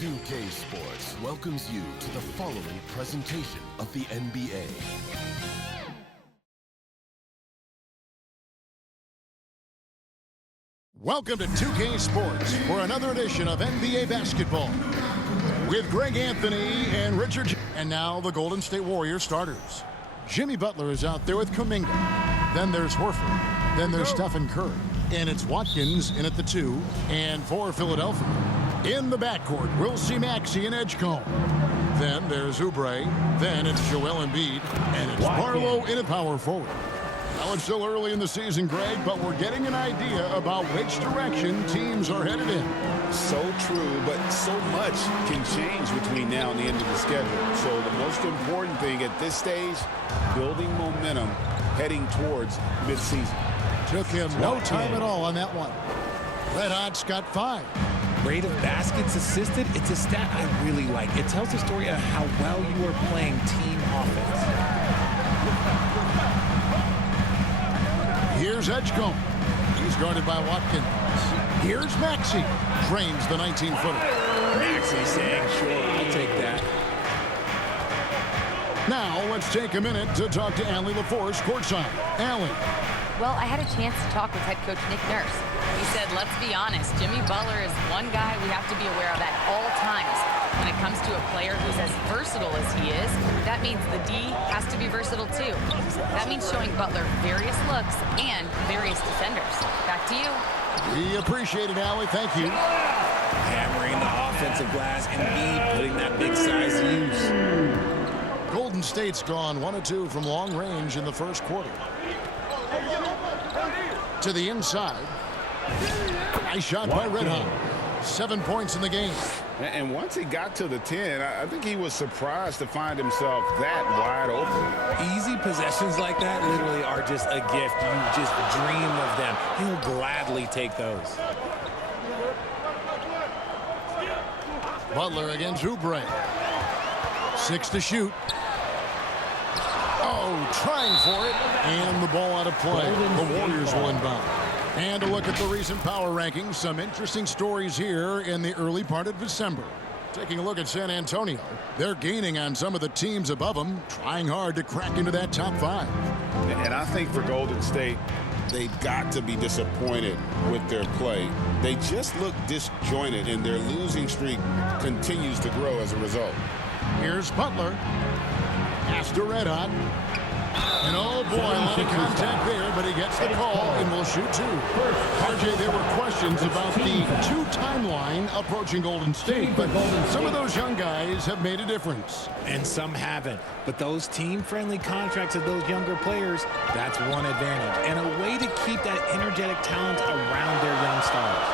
2K Sports welcomes you to the following presentation of the NBA. Welcome to 2K Sports for another edition of NBA basketball with Greg Anthony and Richard. And now the Golden State Warriors starters. Jimmy Butler is out there with Kuminga. Then there's Horford. Then there's Stephen Curry. And it's Watkins in at the 2. And for Philadelphia, in the backcourt, we'll see Maxey and Edgecombe. Then there's Oubre. Then it's Joel Embiid. And it's Barlow in at power forward. Now, it's still early in the season, Greg, but we're getting an idea about which direction teams are headed in. So true, but so much can change between now and the end of the schedule. So the most important thing at this stage, building momentum heading towards midseason. Took him no time at all on that one. Red Hot's got 5. Rate of baskets assisted, it's a stat I really like. It tells the story of how well you are playing team offense. Here's Edgecombe. He's guarded by Watkins. Here's Maxey. Drains the 19-footer. Maxey saying, sure, I'll take that. Now, let's take a minute to talk to Allie LaForce courtside. Allie. Well, I had a chance to talk with head coach Nick Nurse. He said, let's be honest, Jimmy Butler is one guy we have to be aware of at all times. When it comes to a player who's as versatile as he is, that means the D has to be versatile too. That means showing Butler various looks and various defenders. Back to you. We appreciate it, Allie. Thank you. Hammering the offensive glass and putting that big size to use. Golden State's gone 1 of 2 from long range in the first quarter. To the inside. Nice shot by Red Hot. 7 points in the game. And once he got to the 10, I think he was surprised to find himself that wide open. Easy possessions like that literally are just a gift. You just dream of them. He'll gladly take those. Butler against Oubre. 6 to shoot. Oh, trying for it. And the ball out of play. The Warriors will inbound. And a look at the recent power rankings. Some interesting stories here in the early part of December. Taking a look at San Antonio. They're gaining on some of the teams above them, trying hard to crack into that top 5. And I think for Golden State, they've got to be disappointed with their play. They just look disjointed, and their losing streak continues to grow as a result. Here's Butler. Pass to Red Hot. And oh boy, a lot of contact there, but he gets the call and will shoot 2. RJ, there were questions about the 2 timeline approaching Golden State, but some of those young guys have made a difference. And some haven't. But those team-friendly contracts of those younger players, that's one advantage. And a way to keep that energetic talent around their young stars.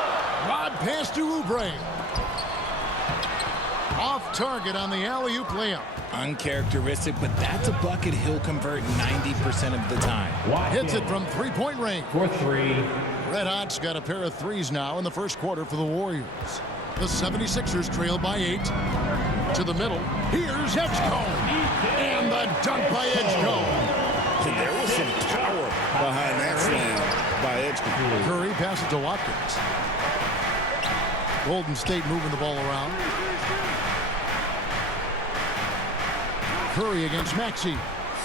Rod pass to Oubre. Off target on the alley-oop layup. Uncharacteristic, but that's a bucket he'll convert 90% of the time. Hits it from 3-point range. For 3. Red Hot's got a pair of 3s now in the first quarter for the Warriors. The 76ers trail by 8. To the middle. Here's Edgecombe. And the dunk by Edgecombe. And there was some power behind that slam by Edgecombe. Curry passes to Watkins. Golden State moving the ball around. Curry against Maxey.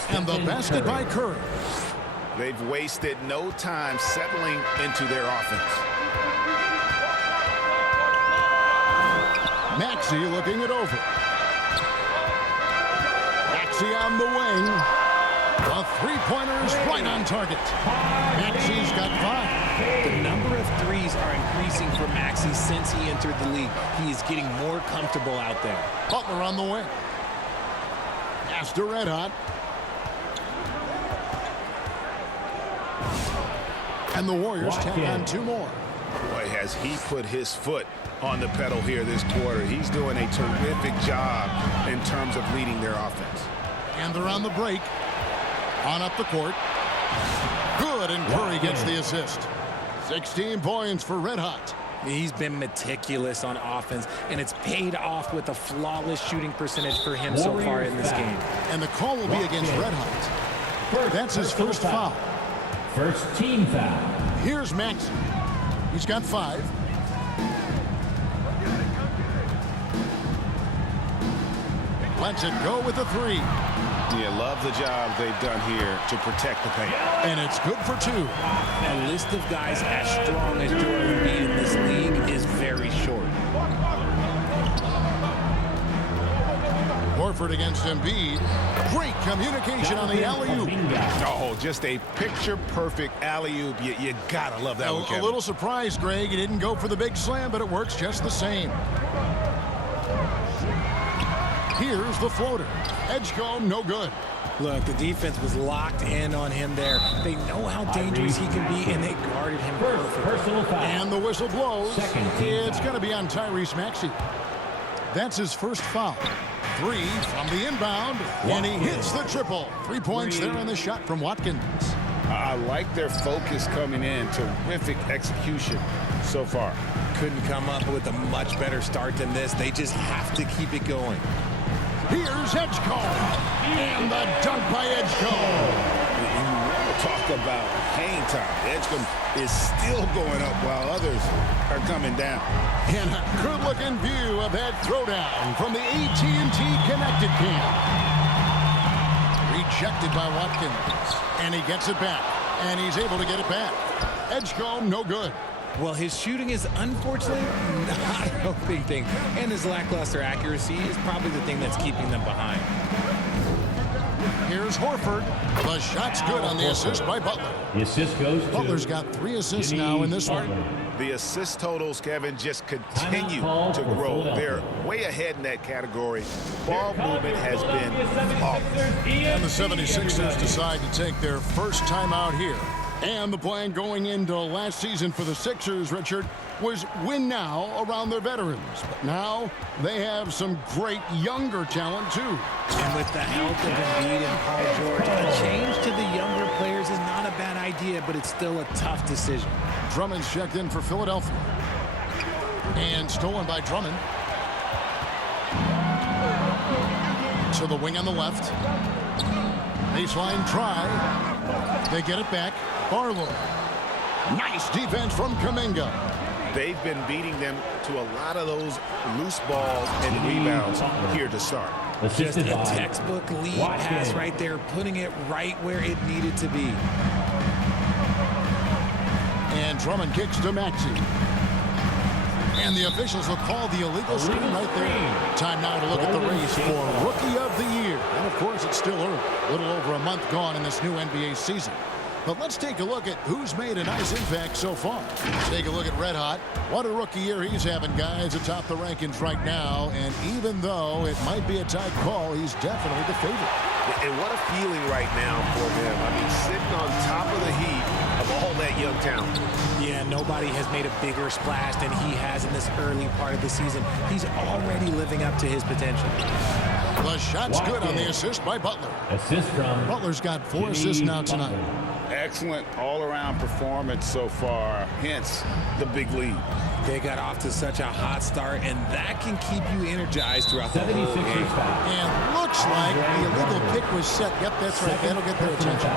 And the basket by Curry. They've wasted no time settling into their offense. Maxey looking it over. Maxey on the wing. The three-pointers right on target. Maxey's got 5. The number of threes are increasing for Maxey since he entered the league. He is getting more comfortable out there. Butler on the wing. Pass to Red Hot. And the Warriors tack on 2 more. Boy, has he put his foot on the pedal here this quarter. He's doing a terrific job in terms of leading their offense. And they're on the break. On up the court. Good, and Curry gets the assist. 16 points for Red Hot. He's been meticulous on offense, and it's paid off with a flawless shooting percentage for him so far in this game. And the call will be against Red Hot. That's his first foul. First team foul. Here's Maxey. He's got 5. lets it go with the three. Yeah, love the job they've done here to protect the paint. And it's good for two. A list of guys as strong as Joel Embiid in this league is very short. Horford against Embiid. Great communication on the alley-oop. Oh, just a picture-perfect alley-oop. You gotta love that one, Kevin. A little surprised, Greg. He didn't go for the big slam, but it works just the same. Here's the floater. Edgecombe, no good. Look, the defense was locked in on him there. They know how dangerous he can be, and they guarded him perfectly. Personal foul. And the whistle blows. Second team It's foul. going to be on Tyrese Maxey. That's his first foul. 3 from the inbound, and he hits the triple. 3 points there on the shot from Watkins. I like their focus coming in. Terrific execution so far. Couldn't come up with a much better start than this. They just have to keep it going. Here's Edgecombe, and the dunk by Edgecombe. You want to talk about hang time. Edgecombe is still going up while others are coming down. And a good-looking view of that throwdown from the AT&T Connected Cam. Rejected by Watkins, and he gets it back, and he's able to get it back. Edgecombe, no good. Well, his shooting is unfortunately not a big thing, and his lackluster accuracy is probably the thing that's keeping them behind. Here's Horford. The shot's good on the assist by Butler. The assist goes to Butler's got 3 assists now in this one. The assist totals, Kevin, just continue Timeout to call for grow. Philadelphia. They're way ahead in that category. Ball movement has been flawless. And the 76ers decide to take their first time out here. And the plan going into last season for the Sixers, Richard, was win now around their veterans. But now they have some great younger talent, too. And with the help of Embiid and Paul George, a change to the younger players is not a bad idea, but it's still a tough decision. Drummond's checked in for Philadelphia. And stolen by Drummond. To the wing on the left. Baseline try. They get it back. Barlow. Nice defense from Kuminga. They've been beating them to a lot of those loose balls and rebounds here to start. Just Assisted a by textbook lead Watkins. pass right there, putting it right where it needed to be. And Drummond kicks to Maxey. And the officials will call the illegal screen right there. Time now to look at the race for Rookie of the Year. And, of course, it's still early. A little over a month gone in this new NBA season. But let's take a look at who's made a nice impact so far. Take a look at Red Hot. What a rookie year he's having, guys, atop the rankings right now. And even though it might be a tight call, he's definitely the favorite. And what a feeling right now for them. I mean, sitting on top of the heap of all that young talent. Yeah, nobody has made a bigger splash than he has in this early part of the season. He's already living up to his potential. The shot's good on the assist by Butler. Assist from Butler's got 4 assists now tonight. Excellent all-around performance so far, hence the big lead. They got off to such a hot start, and that can keep you energized throughout the whole 76ers game. foul. And looks like the illegal kick was set. Yep, that's right. That'll get their attention.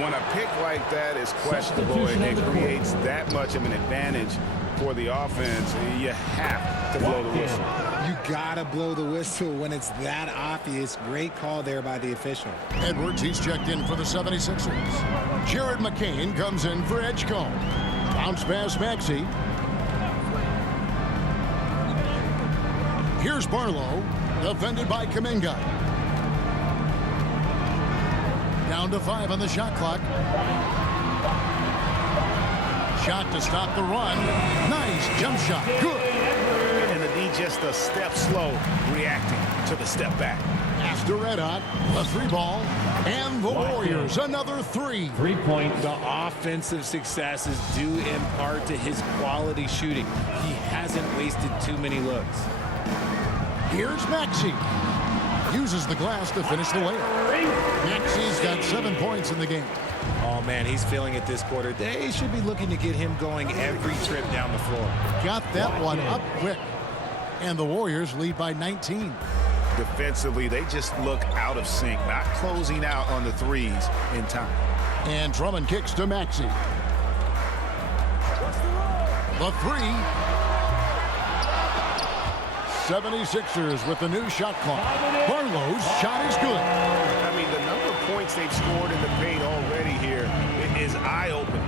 When a pick like that is questionable and it creates that much of an advantage for the offense, you have to blow the whistle. You gotta blow the whistle when it's that obvious. Great call there by the official. Edwards, he's checked in for the 76ers. Jared McCain comes in for Edgecombe. Bounce pass Maxey. Here's Barlow, defended by Kuminga. Down to 5 on the shot clock. Shot to stop the run. Nice jump shot. Good. And the D just a step slow, reacting to the step back. After Red Hot, a 3-ball. And the Warriors, another 3. 3-point. The offensive success is due in part to his quality shooting. He hasn't wasted too many looks. Here's Maxey. Uses the glass to finish the layup. Maxey's got 7 points in the game. Oh, man, he's feeling it this quarter. They should be looking to get him going every trip down the floor. Got that one up quick. And the Warriors lead by 19. Defensively, they just look out of sync, not closing out on the threes in time. And Drummond kicks to Maxey. The 3. 76ers with the new shot clock. Barlow's shot is good. I mean, the number of points they've scored in the paint already here is eye-opening.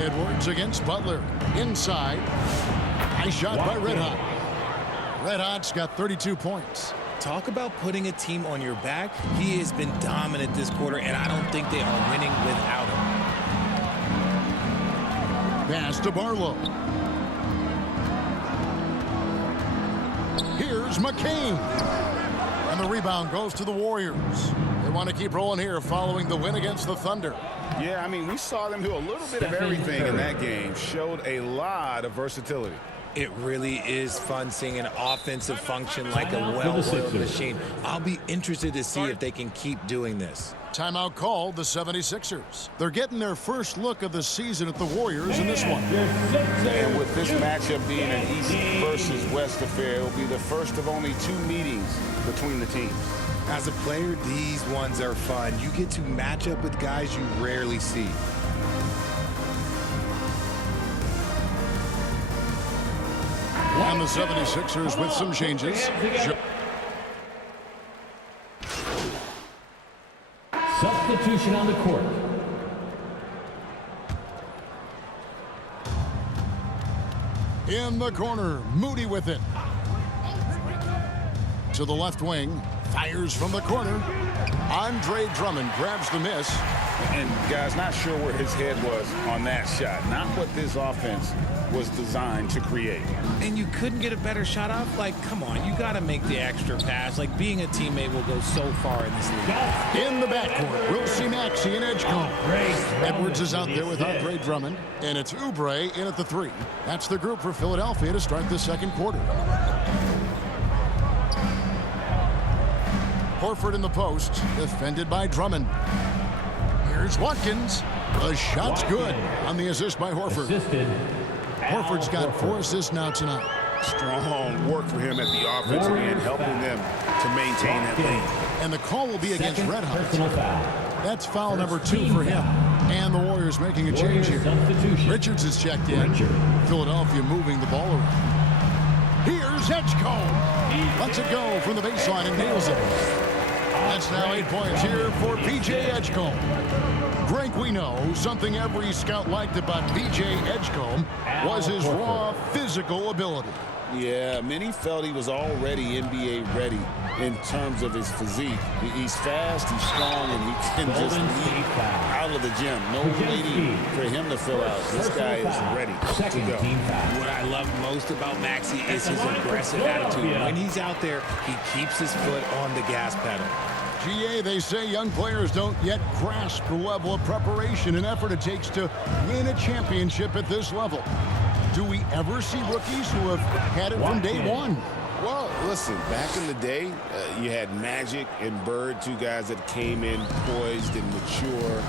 Edwards against Butler. Inside. Nice shot by Red Hot. Red Hot's got 32 points. Talk about putting a team on your back. He has been dominant this quarter, and I don't think they are winning without him. Pass to Barlow. Here's McCain. And the rebound goes to the Warriors. They want to keep rolling here following the win against the Thunder. Yeah, I mean, we saw them do a little bit of everything in that game. Showed a lot of versatility. It really is fun seeing an offensive function like a well-oiled machine. I'll be interested to see if they can keep doing this. Timeout called the 76ers. They're getting their first look of the season at the Warriors in this one. And with this matchup being an East versus West affair, it will be the first of only 2 meetings between the teams. As a player, these ones are fun. You get to match up with guys you rarely see. And the 76ers with some changes. Substitution on the court. In the corner, Moody with it. To the left wing, fires from the corner. Andre Drummond grabs the miss. And guys, not sure where his head was on that shot. Not what this offense was designed to create. And you couldn't get a better shot off? Like, come on, you got to make the extra pass. Like, being a teammate will go so far in this league. In the backcourt, we'll see Maxey and Edgecombe. Edwards is out there with Andre Drummond, and it's Oubre in at the 3. That's the group for Philadelphia to start the second quarter. Horford in the post, defended by Drummond. Here's Watkins. The shot's good on the assist by Horford. Horford's got 4 assists now tonight. Strong work for him at the offensive end, helping them to maintain that lead. And the call will be against Red Hot. That's foul number 2 for him. And the Warriors making a change here. Richards is checked in. Philadelphia moving the ball around. Here's Edgecombe. Lets it go from the baseline and nails it. That's now 8 points here for P.J. Edgecombe. Frank, we know something every scout liked about P.J. Edgecombe was his raw physical ability. Yeah, many felt he was already NBA ready in terms of his physique. He's fast, he's strong, and he can just leap out of the gym. No waiting for him to fill out. This guy is ready to go. What I love most about Maxey is his aggressive attitude. When he's out there, he keeps his foot on the gas pedal. GA, they say young players don't yet grasp the level of preparation and effort it takes to win a championship at this level. Do we ever see rookies who have had it from day one? Well, listen, back in the day, you had Magic and Bird, 2 guys that came in poised and mature.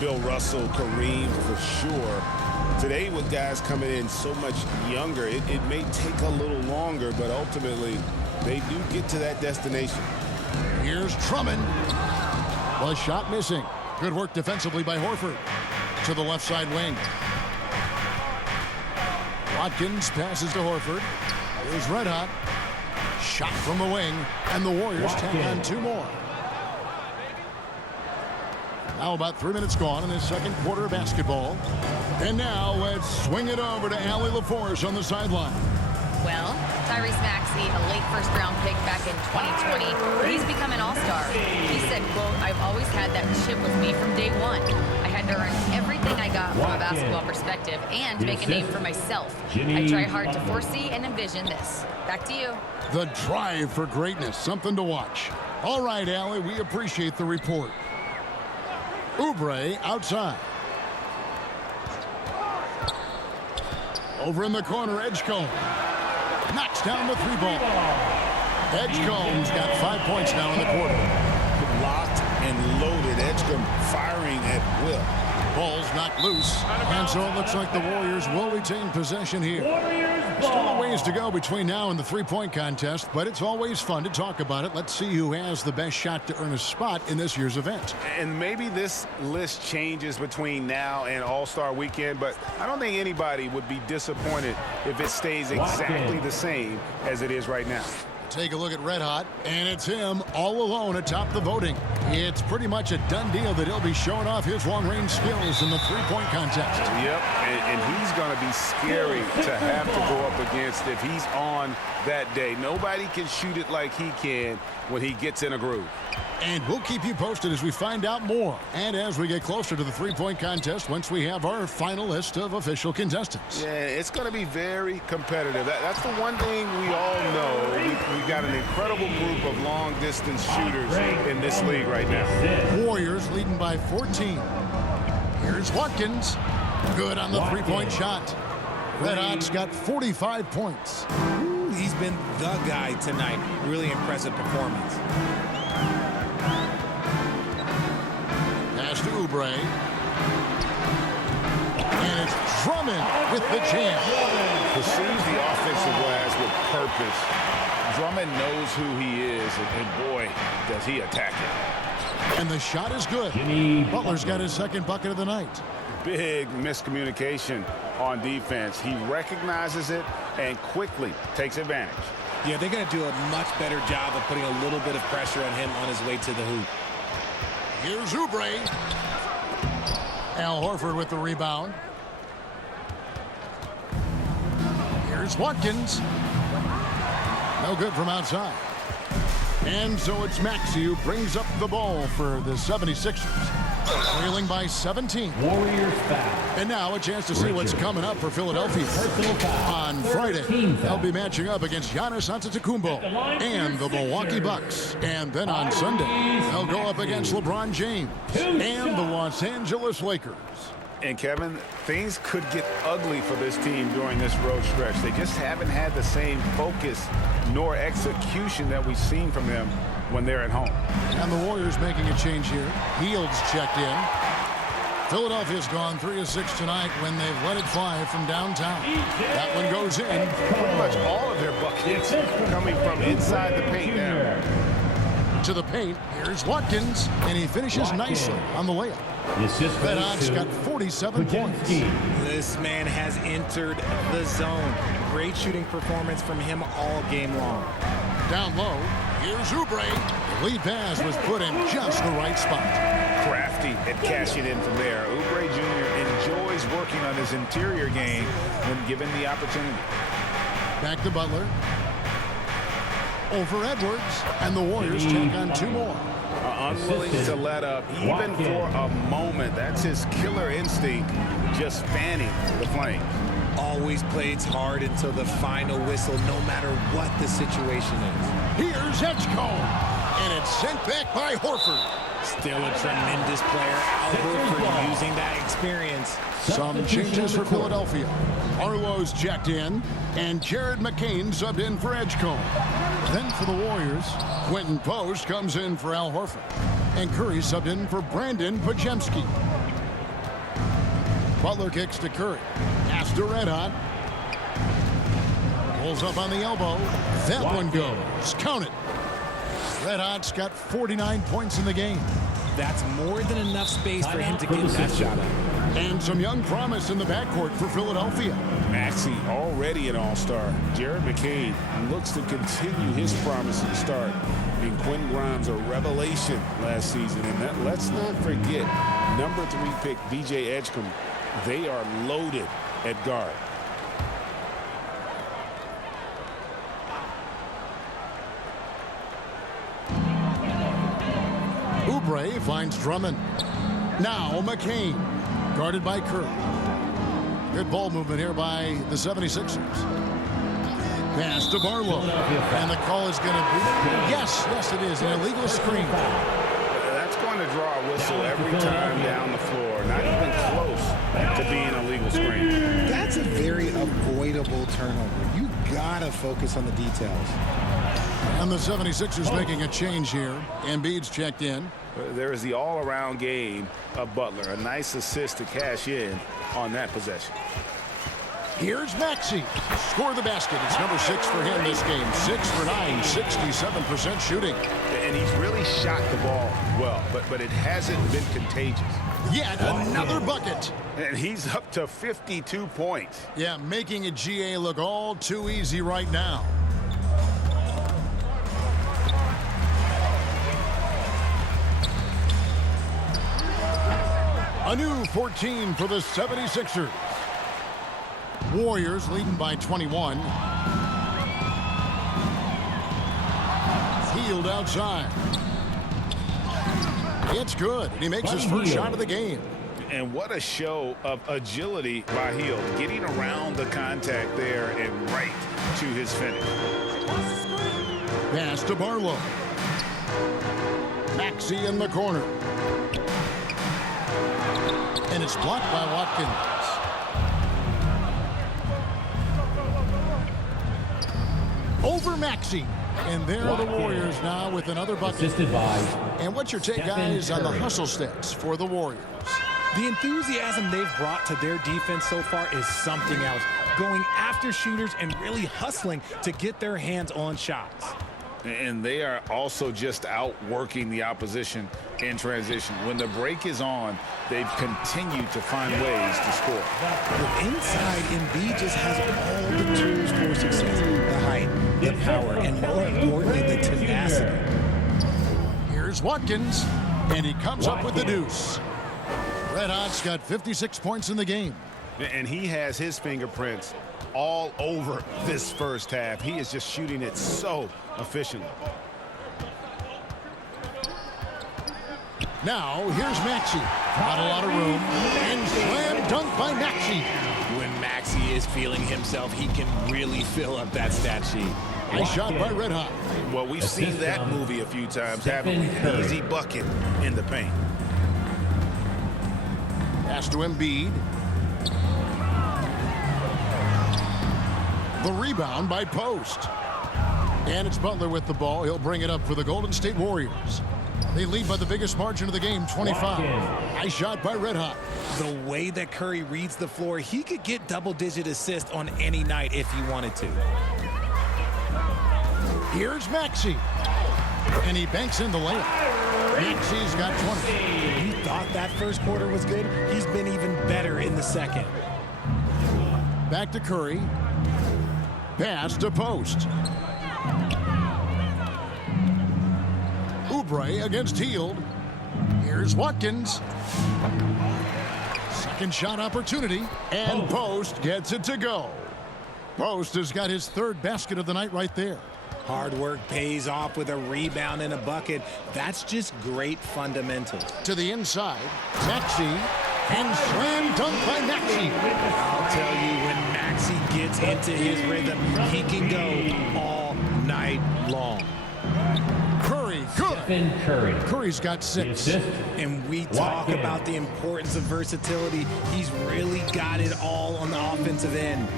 Bill Russell, Kareem, for sure. Today, with guys coming in so much younger, it may take a little longer, but ultimately, they do get to that destination. Here's Drummond. The shot missing. Good work defensively by Horford. To the left side wing. Watkins passes to Horford. Here's Red Hot. Shot from the wing. And the Warriors tack on 2 more. Now about 3 minutes gone in this second quarter of basketball. And now let's swing it over to Allie LaForce on the sideline. Well, Tyrese Maxey, a late first-round pick back in 2020, he's become an all-star. He said, quote, "I've always had that chip with me from day one. I had to earn everything I got from a basketball perspective and make a name for myself. I try hard to foresee and envision this." Back to you. The drive for greatness, something to watch. All right, Allie, we appreciate the report. Oubre outside. Over in the corner, Edgecombe. Knocks down the 3 ball. Edgecombe's got 5 points now in the quarter. Locked and loaded. Edgecombe firing at will. Ball's knocked loose. And so it looks like the Warriors will retain possession here. Still a ways to go between now and the three-point contest, but it's always fun to talk about it. Let's see who has the best shot to earn a spot in this year's event. And maybe this list changes between now and All-Star Weekend, but I don't think anybody would be disappointed if it stays exactly the same as it is right now. Take a look at Red Hot, and it's him all alone atop the voting. It's pretty much a done deal that he'll be showing off his long-range skills in the three-point contest. Yep, and he's going to be scary to have to go up against if he's on that day. Nobody can shoot it like he can when he gets in a groove. And we'll keep you posted as we find out more. And as we get closer to the three-point contest, once we have our final list of official contestants. Yeah, it's going to be very competitive. That's the one thing we all know. We've got an incredible group of long-distance shooters in this league right now. Warriors leading by 14. Here's Watkins. Good on the three-point shot. Red Hot's got 45 points. Ooh, he's been the guy tonight. Really impressive performance. Pass to Oubre. And it's Drummond with the jam. Perceives the offensive glass with purpose. Drummond knows who he is, and boy, does he attack it. And the shot is good. Butler's got his second bucket of the night. Big miscommunication on defense. He recognizes it and quickly takes advantage. Yeah, they're going to do a much better job of putting a little bit of pressure on him on his way to the hoop. Here's Oubre. Al Horford with the rebound. Here's Watkins. No good from outside. And so it's Maxey who brings up the ball for the 76ers. Trailing by 17. Warriors foul. And now a chance to see what's coming up for Philadelphia. On Friday, they'll be matching up against Giannis Antetokounmpo and the Milwaukee Bucks. And then on Sunday, they'll go up against LeBron James and the Los Angeles Lakers. And Kevin, things could get ugly for this team during this road stretch. They just haven't had the same focus nor execution that we've seen from them when they're at home. And the Warriors making a change here. Fields checked in. Philadelphia's gone 3 of 6 tonight when they've let it fly from downtown. That one goes in. Pretty much all of their buckets coming from inside the paint now. To the paint, here's Watkins, and he finishes nicely on the layup. Red Hot's got 47 points. This man has entered the zone. Great shooting performance from him all game long. Down low, here's Oubre. The lead pass was put in just the right spot. Crafty at cashing in from there. Oubre Jr. enjoys working on his interior game when given the opportunity. Back to Butler. Over Edwards, and the Warriors take on 2 more. Unwilling to let up even for a moment. That's his killer instinct, just fanning the flames. Always plays hard until the final whistle, no matter what the situation is. Here's Edgecombe, and it's sent back by Horford. Still a tremendous player. Al Horford using that experience. Some changes for Philadelphia. Arlo's checked in, and Jared McCain subbed in for Edgecombe. Then for the Warriors, Quentin Post comes in for Al Horford, and Curry subbed in for Brandon Podziemski. Butler kicks to Curry. Pass to Red Hot. Pulls up on the elbow. That one goes. Count it. Red Hot's got 49 points in the game. That's more than enough space for him to get that shot up. And some young promise in the backcourt for Philadelphia. Maxey already an all-star. Jared McCain looks to continue his promising start. And Quentin Grimes a revelation last season. And let's not forget, number 3 pick VJ Edgecombe. They are loaded at guard. Oubre finds Drummond. Now McCain, guarded by Curry. Good ball movement here by the 76ers. Pass to Barlow. And the call is going to be, yes, it is, an illegal screen. That's going to draw a whistle every time down the floor. Not even close to being a legal screen. That's a very avoidable turnover. You gotta focus on the details. And the 76ers making a change here. Embiid's checked in. There is the all-around game of Butler. A nice assist to cash in on that possession. Here's Maxey. Score the basket. It's number 6 for him this game. 6 for 9, 67% shooting. And he's really shot the ball well, but it hasn't been contagious. Yet another bucket. And he's up to 52 points. Yeah, making a GA look all too easy right now. A new 14 for the 76ers. Warriors leading by 21. Hield outside. It's good. He makes his first shot of the game. And what a show of agility by Hield, getting around the contact there and right to his finish. Pass to Barlow. Maxey in the corner. And it's blocked by Watkins. Over Maxey. And there are the Warriors now with another bucket. Assisted by And what's your take, guys, on the hustle stats for the Warriors? The enthusiasm they've brought to their defense so far is something else. Going after shooters and really hustling to get their hands on shots. And they are also just outworking the opposition in transition. When the break is on, they've continued to find ways to score. But inside, Embiid just has all the tools for success. The height, the power, and more importantly, the tenacity. Here's Watkins, and he comes up with the deuce. Red Hot's got 56 points in the game. And he has his fingerprints all over this first half. He is just shooting it so efficiently. Now, here's Maxey. Not a lot of room. And slam dunk by Maxey. When Maxey is feeling himself, he can really fill up that stat sheet. Nice shot by Red Hot. Well, we've seen that movie a few times, having an easy bucket in the paint. Pass to Embiid. The rebound by Post. And it's Butler with the ball. He'll bring it up for the Golden State Warriors. They lead by the biggest margin of the game, 25. Nice shot by Red Hot. The way that Curry reads the floor, he could get double-digit assists on any night if he wanted to. Here's Maxey. And he banks in the layup. Maxey's got 20. You thought that first quarter was good? He's been even better in the second. Back to Curry. Pass to Post. Oubre against Hield. Here's Watkins. Second shot opportunity. And Post gets it to go. Post has got his third basket of the night right there. Hard work pays off with a rebound and a bucket. That's just great fundamentals. To the inside. Maxey. And slam dunk by Maxey. I'll tell you, when Maxey gets into his rhythm, he can go all night long. Curry, good. Stephen Curry. Curry's got The 6. assist. And we talk about the importance of versatility. He's really got it all on the offensive end.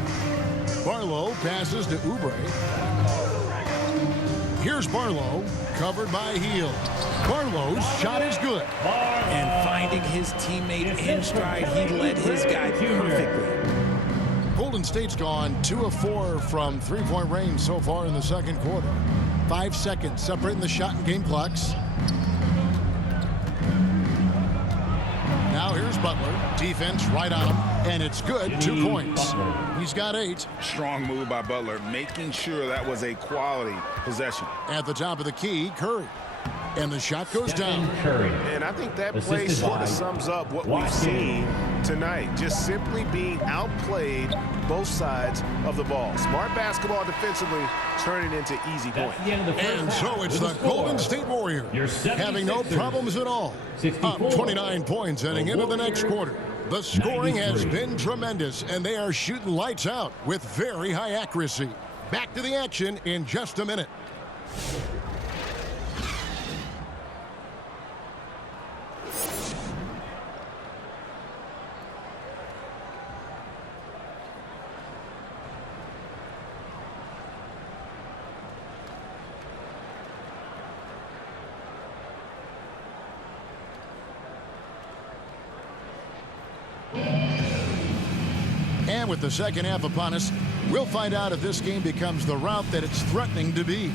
Barlow passes to Oubre. Here's Barlow, covered by Hield. Barlow's shot is good. And finding his teammate in stride, he led his guy perfectly. Golden State's gone 2 of 4 from three-point range so far in the second quarter. 5 seconds separating the shot and game clocks. Now here's Butler. Defense right on him. And it's good. 2 points. He's got 8. Strong move by Butler, making sure that was a quality possession. At the top of the key, Curry. And the shot goes down. Curry. And I think that Assisted play sort by of sums up what we've Watkins. seen tonight. Just simply being outplayed both sides of the ball. Smart basketball defensively turning into easy That's points. the end of the first And half. so it's With the score, Golden State Warriors your having no 76ers, problems at all. 64. Up 29 points heading into the next quarter. The scoring has 93. been tremendous, and they are shooting lights out with very high accuracy. Back to the action in just a minute. And with the second half upon us, we'll find out if this game becomes the rout that it's threatening to be.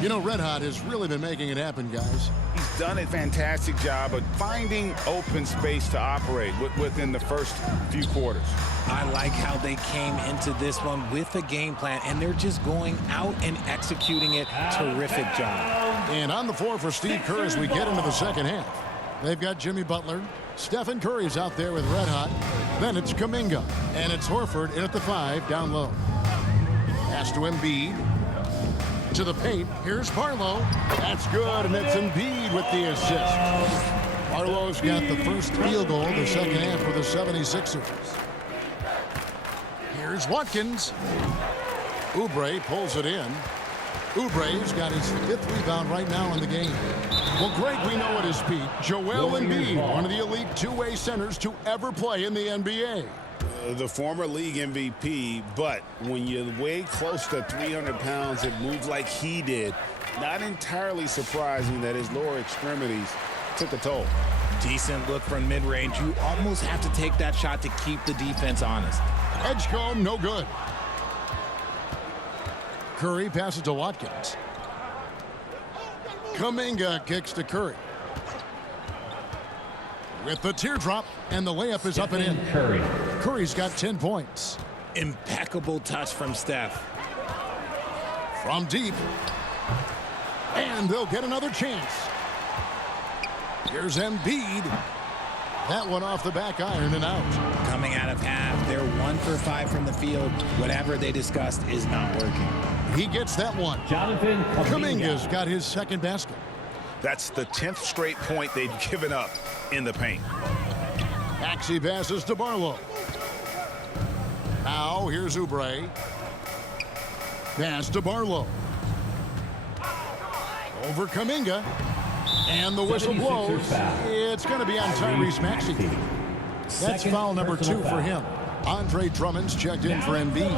You know, Red Hot has really been making it happen, guys. He's done a fantastic job of finding open space to operate within the first few quarters. I like how they came into this one with a game plan, and they're just going out and executing it. Terrific job. And on the floor for Steve Kerr as we get into the second half. They've got Jimmy Butler. Stephen Curry's out there with Red Hot. Then it's Kuminga. And it's Horford in at the 5 down low. Pass to Embiid. To the paint. Here's Barlow. That's good, and it's Embiid with the assist. Barlow's got the first field goal of the second half for the 76ers. Here's Watkins. Oubre pulls it in. Oubre's got his 5th rebound right now in the game. Well, Greg, we know at his peak, Joel Embiid, one of the elite two-way centers to ever play in the NBA. The former league MVP, but when you weigh close to 300 pounds and move like he did, not entirely surprising that his lower extremities took a toll. Decent look from mid-range. You almost have to take that shot to keep the defense honest. Edgecombe, no good. Curry passes to Watkins. Kuminga kicks to Curry. With the teardrop, and the layup is up and in. Curry. Curry's got 10 points. Impeccable touch from Steph. From deep. And they'll get another chance. Here's Embiid. That one off the back iron and out. Coming out of half, they're 1 for 5 from the field. Whatever they discussed is not working. He gets that one. Jonathan Kuminga's got his second basket. That's the 10th straight point they've given up in the paint. Maxey passes to Barlow. Now here's Oubre. Pass to Barlow. Over Kuminga. And the whistle blows. It's going to be on Tyrese Maxey. That's foul number 2 for him. Andre Drummond's checked in for Embiid.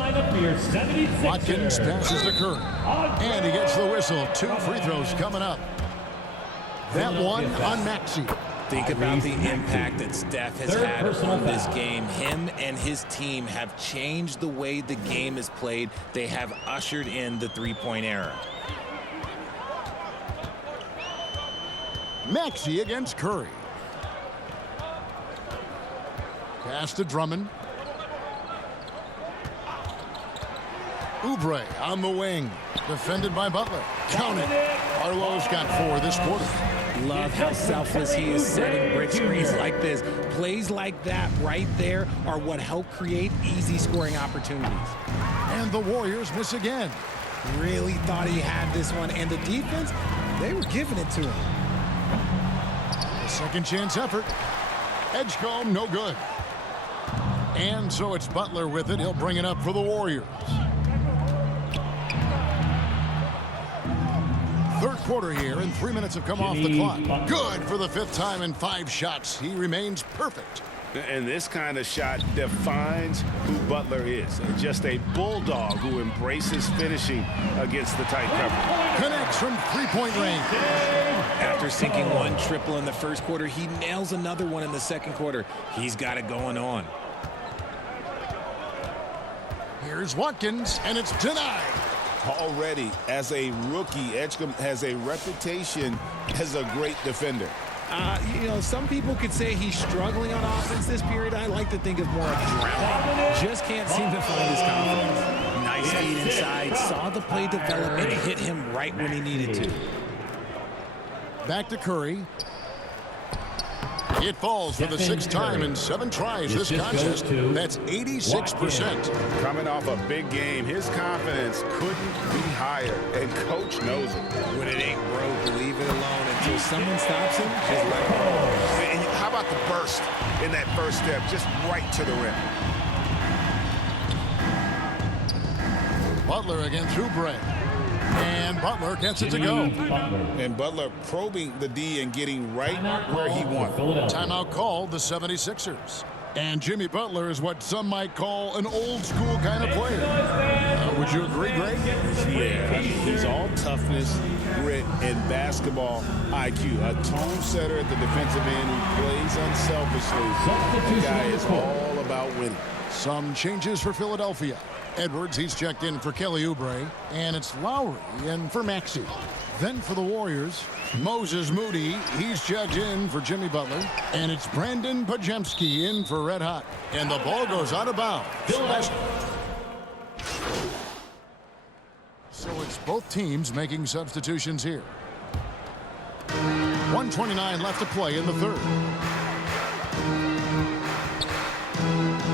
Watkins passes to Curry. And he gets the whistle. 2 free throws coming up. That one on Maxey. Think about the impact that Steph has had on this game. Him and his team have changed the way the game is played. They have ushered in the three-point era. Maxey against Curry. Pass to Drummond. Oubre on the wing. Defended by Butler. Count it. Barlow's got 4 this quarter. Love how selfless he is setting brick screens like this. Plays like that right there are what help create easy scoring opportunities. And the Warriors miss again. Really thought he had this one, and the defense, they were giving it to him. A second chance effort. Edgecombe, no good. And so it's Butler with it. He'll bring it up for the Warriors. Third quarter here, and 3 minutes have come off the clock. Good for the 5th time in 5 shots. He remains perfect. And this kind of shot defines who Butler is. Just a bulldog who embraces finishing against the tight cover. Connects from 3-point range. After sinking 1 triple in the first quarter, he nails another one in the second quarter. He's got it going on. Here's Watkins, and it's denied. Already, as a rookie, Edgecombe has a reputation as a great defender. You know, some people could say he's struggling on offense this period. I like to think of more of drowning. Just can't seem to find his confidence. Nice feed inside. Saw the play develop and hit him right when he needed to. Back to Curry. It falls for the 6th time in 7 tries this contest. That's 86%. Coming off a big game, his confidence couldn't be higher, and coach knows it. When it ain't broke, leave it alone until someone stops him. Just let it go. And how about the burst in that first step, just right to the rim? Butler against Oubre. And Butler gets it to go. And Butler probing the D and getting right where he wanted. Timeout called the 76ers. And Jimmy Butler is what some might call an old school kind of player. Would you agree, Greg? Yeah, he's all toughness, grit, and basketball IQ. A tone setter at the defensive end who plays unselfishly. The guy is all about winning. Some changes for Philadelphia. Edwards, he's checked in for Kelly Oubre. And it's Lowry in for Maxey. Then for the Warriors, Moses Moody, he's checked in for Jimmy Butler. And it's Brandon Podziemski in for Red Hot. And the ball goes out of bounds. So it's both teams making substitutions here. 1:29 left to play in the third.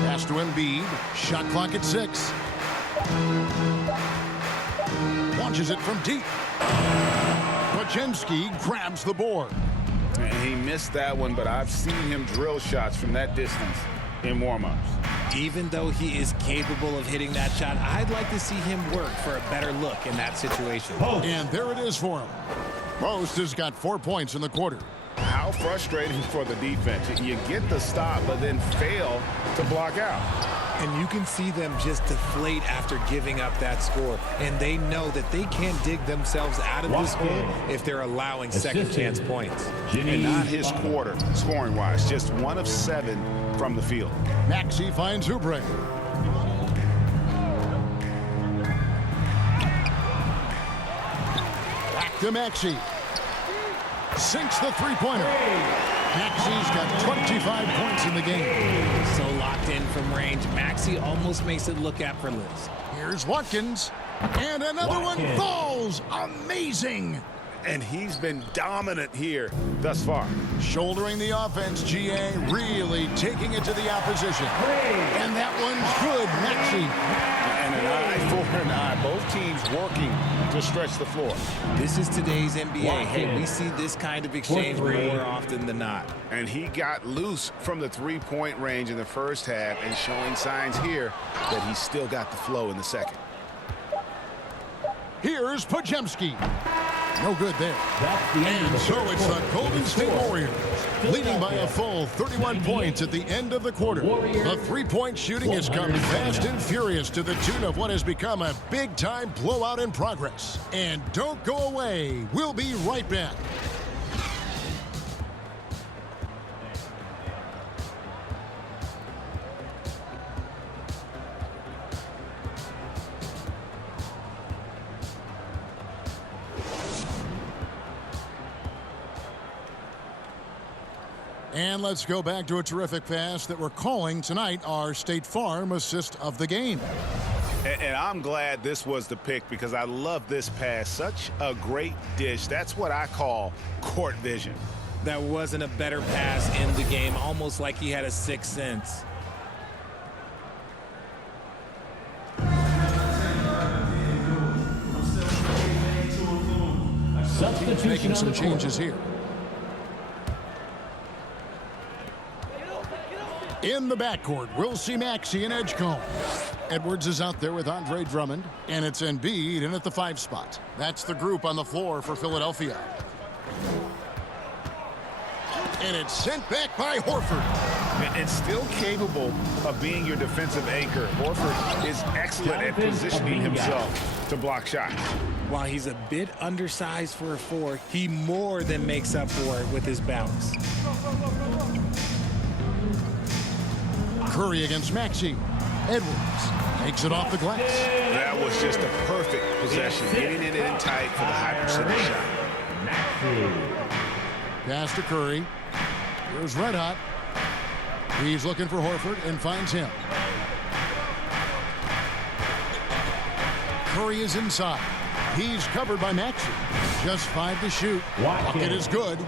Pass to Embiid. Shot clock at 6. Launches it from deep. Podziemski grabs the board. And he missed that one, but I've seen him drill shots from that distance in warm-ups. Even though he is capable of hitting that shot, I'd like to see him work for a better look in that situation. And there it is for him. Post has got 4 points in the quarter. How frustrating for the defense. You get the stop, but then fail to block out. And you can see them just deflate after giving up that score. And they know that they can't dig themselves out of this hole if they're allowing second chance points. And not his quarter, scoring-wise. Just 1 of 7 from the field. Maxey finds Oubre. Back to Maxey. Sinks the three-pointer. Maxey's got 25 points in the game. So locked in from range, Maxey almost makes it look effortless. Here's Watkins. And another one falls. Amazing. And he's been dominant here thus far. Shouldering the offense, GA really taking it to the opposition. And that one's good, Maxey. And an eye for an eye. Both teams working to stretch the floor. This is today's NBA. Hey, we see this kind of exchange more often than not. And he got loose from the three-point range in the first half and showing signs here that he's still got the flow in the second. Here's Podziemski. No good there. That's the end And of the so first it's the quarter. Golden State Warriors leading by a full 31 points at the end of the quarter. The three-point shooting has come fast and furious to the tune of what has become a big-time blowout in progress. And don't go away. We'll be right back. And let's go back to a terrific pass that we're calling tonight our State Farm assist of the game. And I'm glad this was the pick because I love this pass. Such a great dish. That's what I call court vision. That wasn't a better pass in the game, almost like he had a sixth sense. Substitution Making on some the court. changes here. In the backcourt, we'll see Maxey and Edgecombe. Edwards is out there with Andre Drummond, and it's Embiid in at the 5 spot. That's the group on the floor for Philadelphia. And it's sent back by Horford. And still capable of being your defensive anchor. Horford is excellent at positioning himself to block shots. While he's a bit undersized for a 4, he more than makes up for it with his bounce. Curry against Maxey. Edwards takes it off the glass. That was just a perfect possession. Getting it in tight for the high percentage shot. Pass to Curry. Here's Red Hot. He's looking for Horford and finds him. Curry is inside. He's covered by Maxey. Just 5 to shoot. Bucket is good.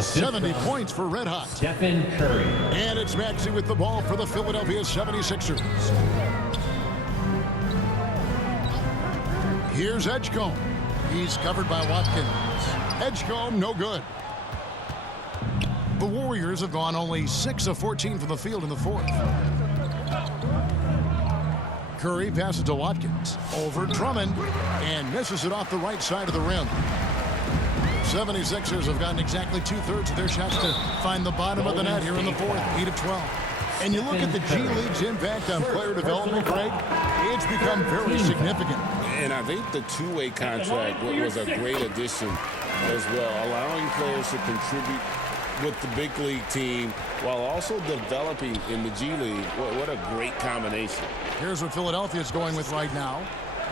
70 points for Red Hot. Stephen Curry. And it's Maxey with the ball for the Philadelphia 76ers. Here's Edgecombe. He's covered by Watkins. Edgecombe, no good. The Warriors have gone only 6 of 14 from the field in the fourth. Curry passes to Watkins. Over Drummond. And misses it off the right side of the rim. 76ers have gotten exactly 2/3 of their shots to find the bottom of the net here in the fourth, 8 of 12. And you look at the G League's impact on player development, Greg, it's become very significant. And I think the two-way contract was a great addition as well, allowing players to contribute with the big league team while also developing in the G League. What a great combination. Here's what Philadelphia's going with right now.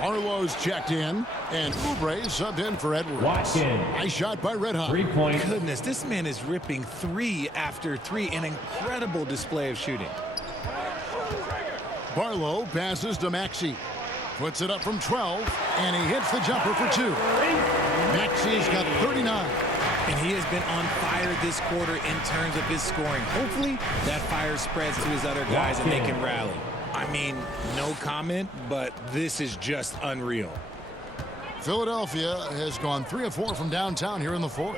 Arlo's checked in, and Oubre subbed in for Edwards. Watkins. Nice shot by Red Hot. 3-point. Goodness, this man is ripping 3 after 3. An incredible display of shooting. Barlow passes to Maxey. Puts it up from 12, and he hits the jumper for 2. Maxey's got 39. And he has been on fire this quarter in terms of his scoring. Hopefully, that fire spreads to his other guys and they can rally. I mean, no comment, but this is just unreal. Philadelphia has gone 3 of 4 from downtown here in the 4th.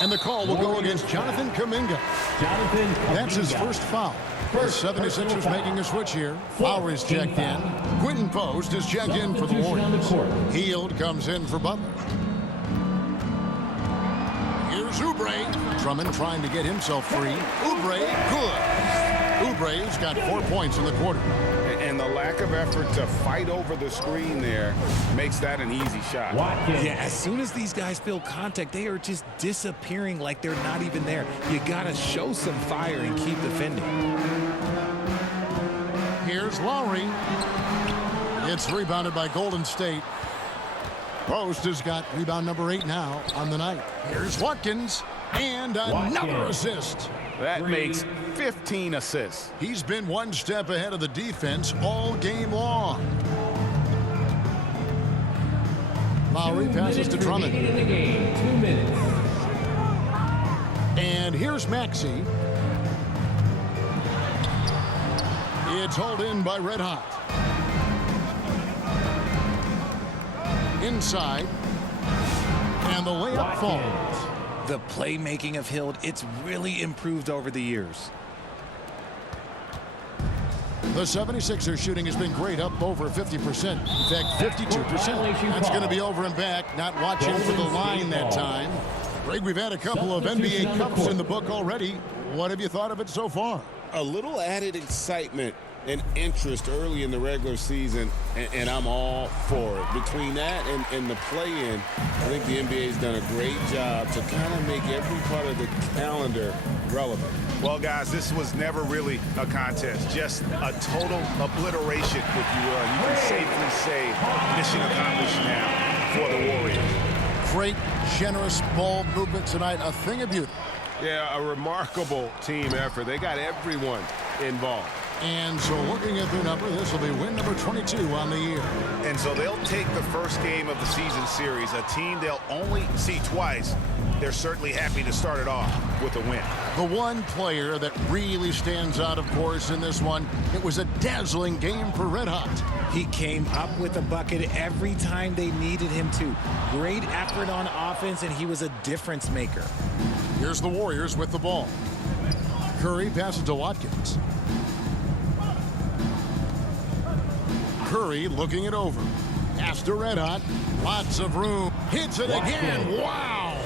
And the call will go against Jonathan Kuminga. That's his first foul. The 76ers making a switch here. Lowry's checked in. Quinton Post is checked in for the Warriors. Hield comes in for Butler. Here's Oubre. Drummond trying to get himself free. Oubre, good. Oubre's got 4 points in the quarter. And the lack of effort to fight over the screen there makes that an easy shot. Yeah, as soon as these guys feel contact, they are just disappearing like they're not even there. You got to show some fire and keep defending. Here's Lowry. It's rebounded by Golden State. Post has got rebound number 8 now on the night. Here's Watkins. And another assist. That makes 15 assists. He's been one step ahead of the defense all game long. Lowry passes to Drummond. In the game, 2 minutes. And here's Maxey. It's hauled in by Red Hot. Inside. And the layup falls. The playmaking of Hield, it's really improved over the years. The 76ers shooting has been great, up over 50%. In fact, 52%. That's going to be over and back, not watching for the line that time. Greg, we've had a couple of NBA Cups in the book already. What have you thought of it so far? A little added excitement and interest early in the regular season, and I'm all for it. Between that and the play-in, I think the NBA's done a great job to kind of make every part of the calendar relevant. Well, guys, this was never really a contest, just a total obliteration, if you will. You can safely say mission accomplished now for the Warriors. Great, generous ball movement tonight, a thing of beauty. Yeah, a remarkable team effort. They got everyone involved. And so looking at their number, this will be win number 22 on the year. And so they'll take the first game of the season series, a team they'll only see twice. They're certainly happy to start it off with a win. The one player that really stands out, of course, in this one, it was a dazzling game for Red Hot. He came up with a bucket every time they needed him to. Great effort on offense, and he was a difference maker. Here's the Warriors with the ball. Curry passes to Watkins. Curry looking it over. Pass to Red Hot. Lots of room. Hits it again. Wow.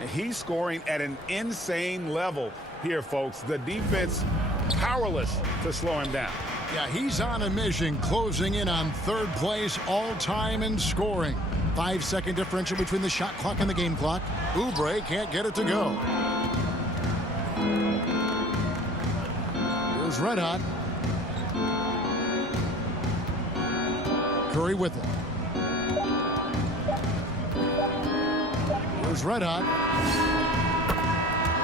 And he's scoring at an insane level here, folks. The defense powerless to slow him down. Yeah, he's on a mission, closing in on third place all-time in scoring. 5-second differential between the shot clock and the game clock. Oubre can't get it to go. Here's Red Hot. Curry with it. Here's Red Hot.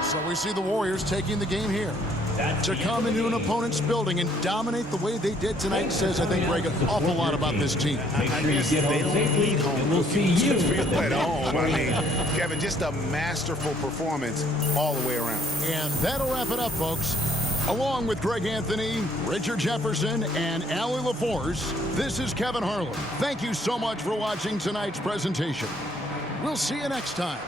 So we see the Warriors taking the game here. To come into an opponent's building and dominate the way they did tonight says, I think, Greg, an awful lot about this team. Make sure you get home safely, and we'll see you At home, I mean, Kevin, just a masterful performance all the way around. And that'll wrap it up, folks. Along with Greg Anthony, Richard Jefferson, and Allie LaForce, this is Kevin Harlan. Thank you so much for watching tonight's presentation. We'll see you next time.